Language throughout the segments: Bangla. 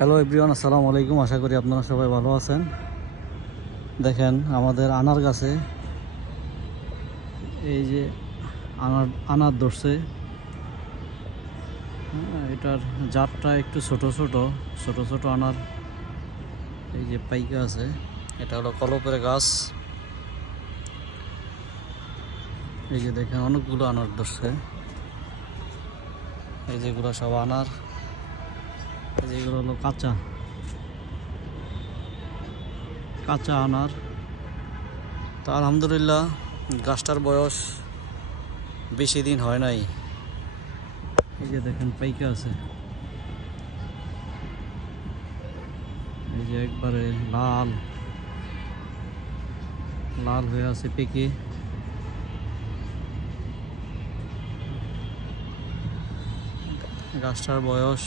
হ্যালো এভরিওয়ান, আসসালামু আলাইকুম। আশা করি আপনারা সবাই ভালো আছেন। দেখেন আমাদের আনার গাছে এই যে আনার ধরছে। এটার জাতটা একটু ছোট ছোট আনার এই যে পাইকা আছে। এটা হলো কলপের গাছ। এই যে দেখেন অনেকগুলো আনার ধরছে। এই যেগুলো সব আনার, এই যেগুলো হলো কাঁচা আনার। তো আলহামদুলিল্লাহ গাছটার বয়স বেশি দিন হয় নাই। এই যে দেখেন পাইকা আছে, এই যে একবারে লাল লাল হয়ে আছে পেকে। গাছটার বয়স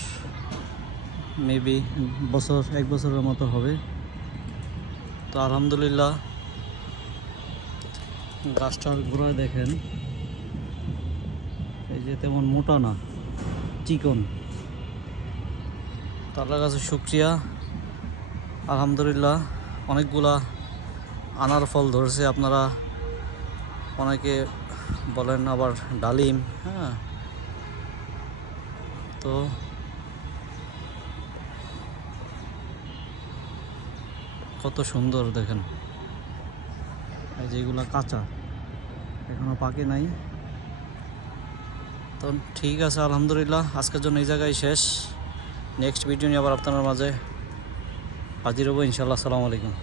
মেবি এক বছরের মতো হবে। তো আলহামদুলিল্লাহ গাছটার গোড়ায় দেখেন এই যে তেমন মোটা না, চিকন। তো আল্লাহর কাছে শুকরিয়া, আলহামদুলিল্লাহ অনেকগুলা আনার ফল ধরেছে। আপনারা অনেকে বলেন আবার ডালিম, হ্যাঁ। তো কত সুন্দর দেখেন, এই যে এগুলা কাঁচা, এখনো পাকে নাই। তো ঠিক আছে, আলহামদুলিল্লাহ আজকের জন্য এই জায়গায় শেষ। নেক্সট ভিডিও নিয়ে আবার আপনার মাঝে হাজির হবো ইনশাল্লাহ। আসসালামু আলাইকুম।